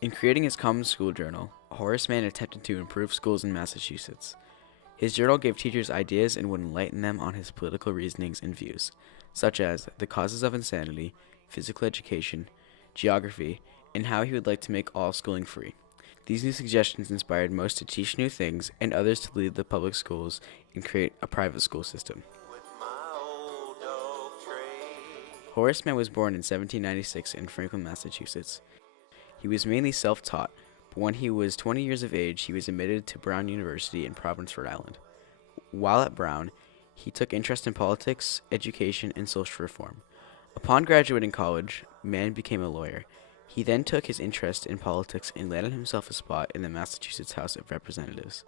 In creating his Common School Journal, Horace Mann attempted to improve schools in Massachusetts. His journal gave teachers ideas and would enlighten them on his political reasonings and views, such as the causes of insanity, physical education, geography, and how he would like to make all schooling free. These new suggestions inspired most to teach new things and others to leave the public schools and create a private school system. Horace Mann was born in 1796 in Franklin, Massachusetts. He was mainly self-taught, but when he was 20 years of age, he was admitted to Brown University in Providence, Rhode Island. While at Brown, he took interest in politics, education, and social reform. Upon graduating college, Mann became a lawyer. He then took his interest in politics and landed himself a spot in the Massachusetts House of Representatives.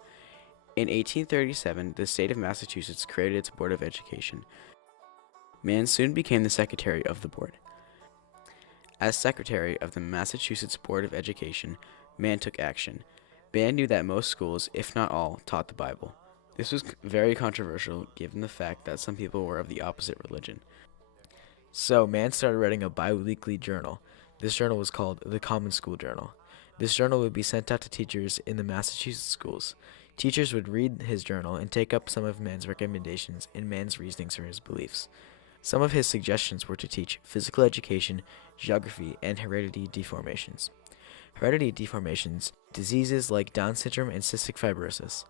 In 1837, the state of Massachusetts created its Board of Education. Mann soon became the secretary of the board. As secretary of the Massachusetts Board of Education, Mann took action. Mann knew that most schools, if not all, taught the Bible. This was very controversial given the fact that some people were of the opposite religion. So Mann started writing a bi-weekly journal. This journal was called the Common School Journal. This journal would be sent out to teachers in the Massachusetts schools. Teachers would read his journal and take up some of Mann's recommendations and Mann's reasonings for his beliefs. Some of his suggestions were to teach physical education, geography, and heredity deformations. Heredity deformations, diseases like Down syndrome and cystic fibrosis.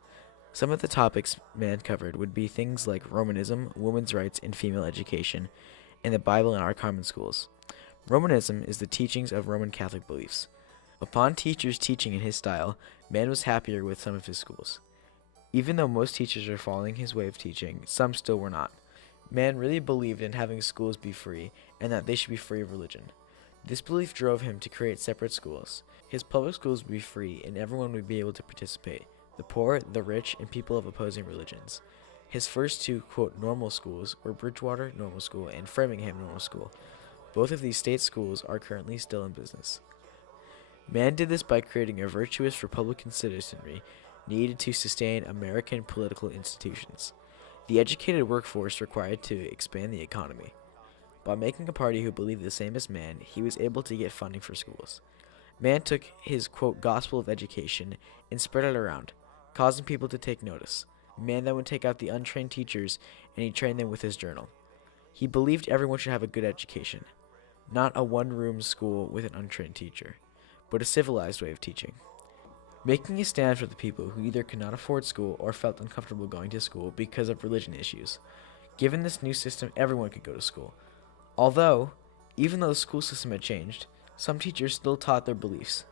Some of the topics Mann covered would be things like Romanism, women's rights, and female education, and the Bible in our common schools. Romanism is the teachings of Roman Catholic beliefs. Upon teachers teaching in his style, Mann was happier with some of his schools. Even though most teachers were following his way of teaching, some still were not. Mann really believed in having schools be free and that they should be free of religion. This belief drove him to create separate schools. His public schools would be free and everyone would be able to participate, the poor, the rich, and people of opposing religions. His first two, quote, normal schools were Bridgewater Normal School and Framingham Normal School. Both of these state schools are currently still in business. Mann did this by creating a virtuous Republican citizenry needed to sustain American political institutions. The educated workforce required to expand the economy. By making a party who believed the same as Mann, he was able to get funding for schools. Mann took his, quote, gospel of education and spread it around, causing people to take notice. Mann then would take out the untrained teachers and he trained them with his journal. He believed everyone should have a good education, not a one-room school with an untrained teacher, but a civilized way of teaching. Making a stand for the people who either could not afford school or felt uncomfortable going to school because of religion issues. Given this new system, everyone could go to school. Even though the school system had changed, some teachers still taught their beliefs.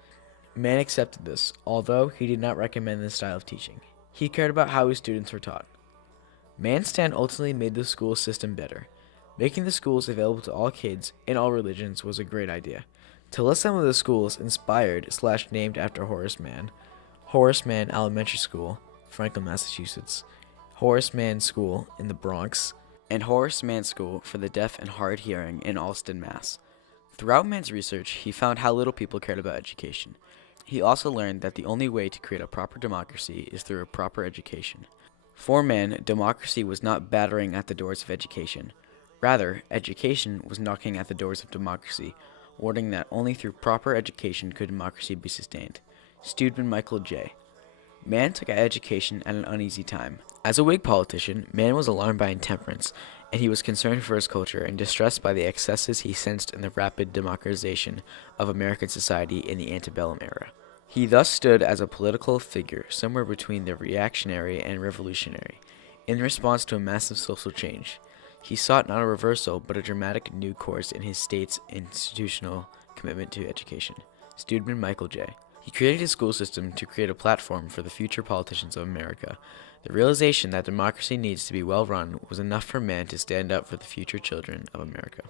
Mann accepted this, although he did not recommend this style of teaching. He cared about how his students were taught. Mann's stand ultimately made the school system better. Making the schools available to all kids in all religions was a great idea. To list some of the schools inspired/named after Horace Mann: Horace Mann Elementary School, Franklin, Massachusetts; Horace Mann School in the Bronx; and Horace Mann School for the Deaf and Hard Hearing in Allston, Mass. Throughout Mann's research, he found how little people cared about education. He also learned that the only way to create a proper democracy is through a proper education. For Mann, democracy was not battering at the doors of education. Rather, education was knocking at the doors of democracy, warning that only through proper education could democracy be sustained. Studman Michael J. Mann took education at an uneasy time. As a Whig politician, Mann was alarmed by intemperance, and he was concerned for his culture and distressed by the excesses he sensed in the rapid democratization of American society in the antebellum era. He thus stood as a political figure somewhere between the reactionary and revolutionary. In response to a massive social change, he sought not a reversal but a dramatic new course in his state's institutional commitment to education. Studman Michael J. He created his school system to create a platform for the future politicians of America. The realization that democracy needs to be well run was enough for Mann to stand up for the future children of America.